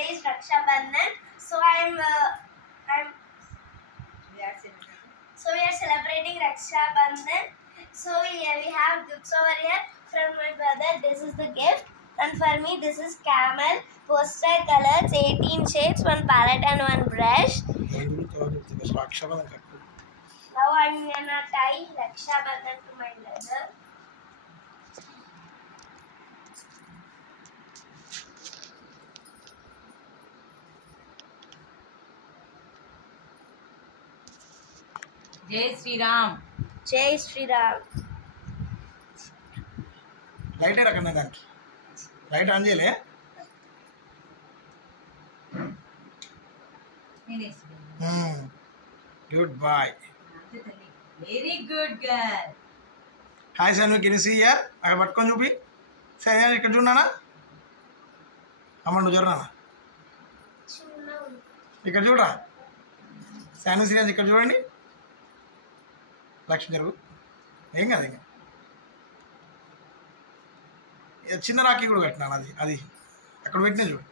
today is Raksha Bandhan. So we are celebrating Raksha Bandhan. So here we have gifts over here from my brother. This is the gift, and for me this is camel, poster colors, 18 shades, one palette and one brush. Now I'm gonna tie Raksha Bandhan to my brother. जय Shri Ram. Jai Shri Ram. Light రకన్నా దానికి light on చేయలే good boy very good girl. Hi Sanvi can you see here అక్కడ పట్టుకొని చూపి సరే ఇక్కడ చూడనా అమ్మ నువ్వు చూడనా ఇక్కడ చూడరా శాను శ్రీరాజ్ ఇక్కడ చూడండి లక్ష్మి జరుగు ఏం కాదు ఇంకా చిన్న రాఖీ కూడా కట్టినాను అది అక్కడ పెట్టినా చూడు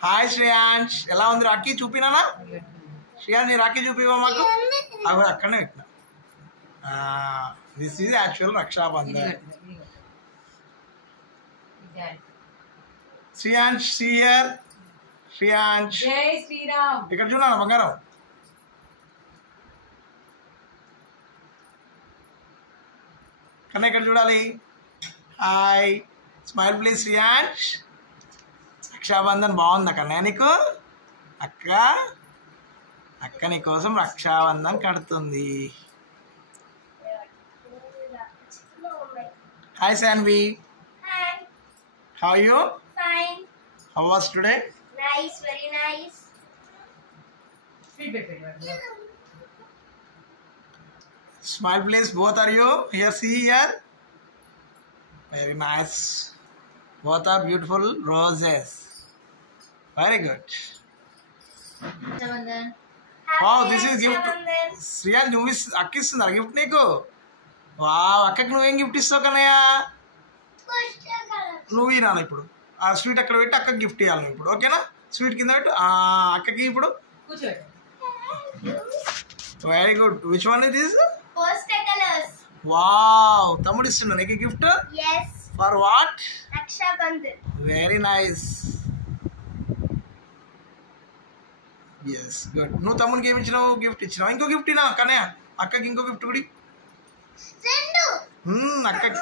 హాయ్ శ్రేయాంష్ ఎలా ఉంది రాఖీ చూపినానా శ్రేయాంష్ నీ రాఖీ చూపివా మాకు అవి అక్కడనే పెట్టినా this is actual Raksha Bandhan Shreyansh సియర్ శ్రేయాంష్ జై శ్రీరామ్. ఇక్కడ చూడాలి బంగారం కన్నా ఇక్కడ చూడాలి hi smile please Shreyansh Raksha Bandhan బాగుంది కన్నా నీకు అక్క నీ కోసం రక్షాబంధన్ కడుతుంది hi Sanvi Hi. How you Fine. How was today Nice. Very nice. Sweet పెట్టండి. Smile please, both are you? Here, see here. Very nice. Both are beautiful roses. Very good. Raksha Bandhan. Wow, Happy this is Raksha gift. Bandhan. Sriya, నువ్వు అక్క ఇస్తుందా gift నీకు wow అక్కకి నువ్వేం gift ఇస్తావు Kannayya Poster colors. నువ్వు Iran ఇప్పుడు ఆ స్వీట్ అక్కడ పెట్టి అక్కకి గిఫ్ట్ ఇవ్వాలి నువ్వు ఇప్పుడు ఓకేనా స్వీట్ కింద పెట్టు అక్కకి ఇప్పుడు కూర్చోండి. Very good which one it is Poster colors. Wow తమ్ముడు ఇస్తున్నా నీకు gift Yes. For what Raksha Bandhan. Very nice yes good నువ్వు తమ్మునికి ఏమి ఇచ్చినావు గిఫ్ట్ ఇచ్చినావు ఇంకో గిఫ్ట్ ఇనా కన్నయ్య అక్కకి ఇంకో గిఫ్ట్ కూడా Rendu. అక్కకి